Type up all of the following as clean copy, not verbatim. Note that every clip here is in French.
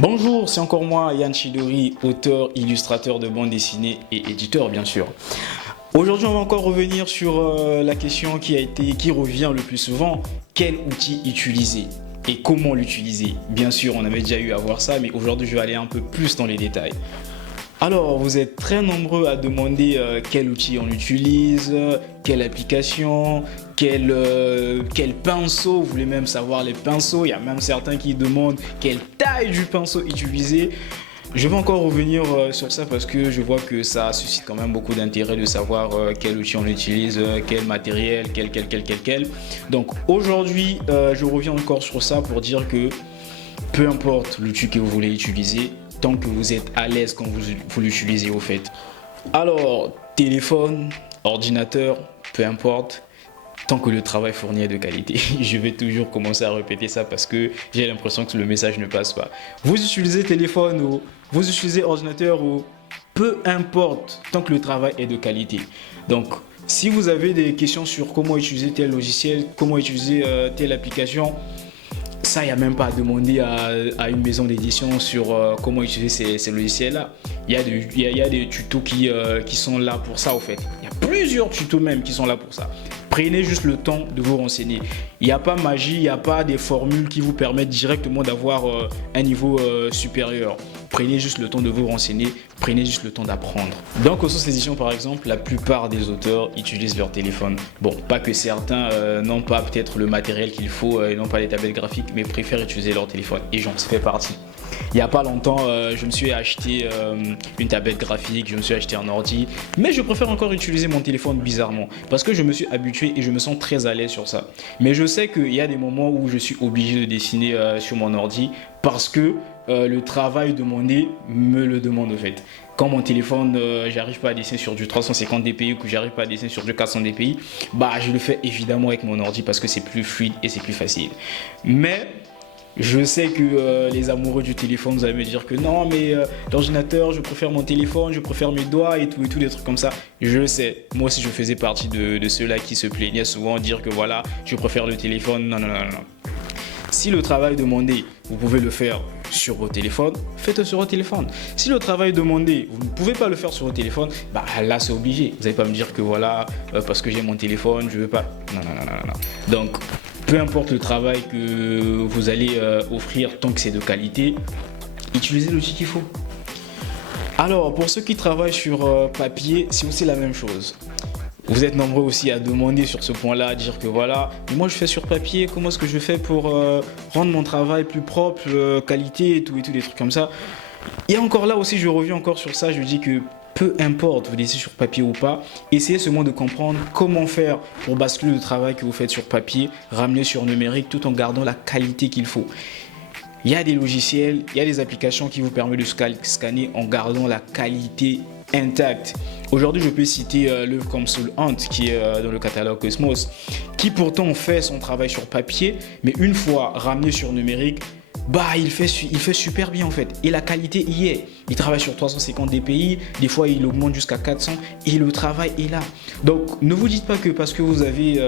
Bonjour, c'est encore moi, Yann Chidori, auteur, illustrateur de bande dessinée et éditeur bien sûr. Aujourd'hui, on va encore revenir sur la question qui revient le plus souvent. Quel outil utiliser et comment l'utiliser? Bien sûr, on avait déjà eu à voir ça, mais aujourd'hui, je vais aller un peu plus dans les détails. Alors, vous êtes très nombreux à demander quel outil on utilise, quelle application, quel pinceau. Vous voulez même savoir les pinceaux. Il y a même certains qui demandent quelle taille du pinceau utiliser. Je vais encore revenir sur ça parce que je vois que ça suscite quand même beaucoup d'intérêt de savoir quel outil on utilise, quel matériel, quel. Donc aujourd'hui, je reviens encore sur ça pour dire que peu importe l'outil que vous voulez utiliser, tant que vous êtes à l'aise quand vous l'utilisez au fait. Alors, téléphone, ordinateur, peu importe, tant que le travail fourni est de qualité. Je vais toujours commencer à répéter ça parce que j'ai l'impression que le message ne passe pas. Vous utilisez téléphone ou vous utilisez ordinateur ou peu importe, tant que le travail est de qualité. Donc, si vous avez des questions sur comment utiliser tel logiciel, comment utiliser telle application, ça, il n'y a même pas à demander à une maison d'édition sur comment utiliser ces logiciels-là. Il y a des tutos qui sont là pour ça, au fait. Il y a plusieurs tutos même qui sont là pour ça. Prenez juste le temps de vous renseigner. Il n'y a pas magie, il n'y a pas des formules qui vous permettent directement d'avoir un niveau supérieur. Prenez juste le temps de vous renseigner, prenez juste le temps d'apprendre. Dans Cosmos Édition par exemple, la plupart des auteurs utilisent leur téléphone. Bon, pas que certains n'ont pas peut-être le matériel qu'il faut, n'ont pas les tablettes graphiques, mais préfèrent utiliser leur téléphone. Et j'en fais partie. Il n'y a pas longtemps, je me suis acheté une tablette graphique, je me suis acheté un ordi, mais je préfère encore utiliser mon téléphone bizarrement parce que je me suis habitué et je me sens très à l'aise sur ça. Mais je sais qu'il y a des moments où je suis obligé de dessiner sur mon ordi parce que le travail demandé me le demande en fait. Quand mon téléphone, j'arrive pas à dessiner sur du 350 dpi ou que j'arrive pas à dessiner sur du 400 dpi, bah je le fais évidemment avec mon ordi parce que c'est plus fluide et c'est plus facile. Mais je sais que les amoureux du téléphone, vous allez me dire que non, mais l'ordinateur, je préfère mon téléphone, je préfère mes doigts et tout, des trucs comme ça. Je le sais. Moi aussi, je faisais partie de ceux-là qui se plaignaient souvent, dire que voilà, je préfère le téléphone. Non. Si le travail demandé, vous pouvez le faire sur votre téléphone, faites-le sur votre téléphone. Si le travail demandé, vous ne pouvez pas le faire sur votre téléphone, bah là, c'est obligé. Vous n'allez pas me dire que voilà, parce que j'ai mon téléphone, je ne veux pas. Non. Donc, peu importe le travail que vous allez offrir, tant que c'est de qualité, utilisez l'outil qu'il faut. Alors, pour ceux qui travaillent sur papier, c'est aussi la même chose. Vous êtes nombreux aussi à demander sur ce point-là, à dire que voilà, mais moi je fais sur papier, comment est-ce que je fais pour rendre mon travail plus propre, qualité et tout, des trucs comme ça. Et encore là aussi, je reviens encore sur ça, je dis que peu importe, vous dessinez sur papier ou pas, essayez seulement de comprendre comment faire pour basculer le travail que vous faites sur papier, ramener sur numérique tout en gardant la qualité qu'il faut. Il y a des logiciels, il y a des applications qui vous permettent de scanner en gardant la qualité intacte. Aujourd'hui, je peux citer l'œuvre comme Soul Hunt qui est dans le catalogue Cosmos, qui pourtant fait son travail sur papier, mais une fois ramené sur numérique, bah il fait super bien en fait et la qualité y est. Il travaille sur 350 dpi, des fois il augmente jusqu'à 400 et le travail est là. Donc ne vous dites pas que parce que vous avez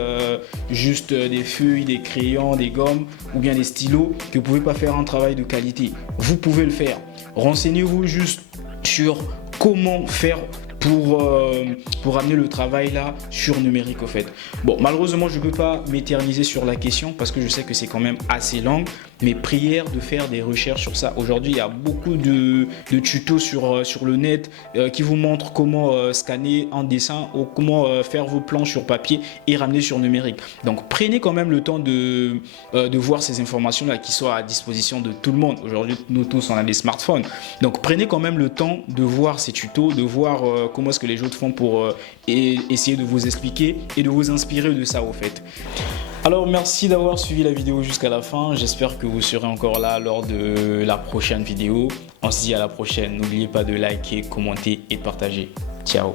juste des feuilles, des crayons, des gommes ou bien des stylos que vous pouvez pas faire un travail de qualité. Vous pouvez le faire. Renseignez-vous juste sur comment faire pour amener le travail là sur numérique au fait. Bon, malheureusement je ne peux pas m'éterniser sur la question parce que je sais que c'est quand même assez long, mais prière de faire des recherches sur ça. Aujourd'hui il y a beaucoup de tutos sur le net qui vous montrent comment scanner en dessin ou comment faire vos plans sur papier et ramener sur numérique. Donc prenez quand même le temps de voir ces informations là qui sont à disposition de tout le monde. Aujourd'hui nous tous on a des smartphones, donc prenez quand même le temps de voir ces tutos, de voir comment est-ce que les autres font pour essayer de vous expliquer et de vous inspirer de ça au fait. Alors merci d'avoir suivi la vidéo jusqu'à la fin, j'espère que vous serez encore là lors de la prochaine vidéo. On se dit à la prochaine, n'oubliez pas de liker, commenter et de partager. Ciao.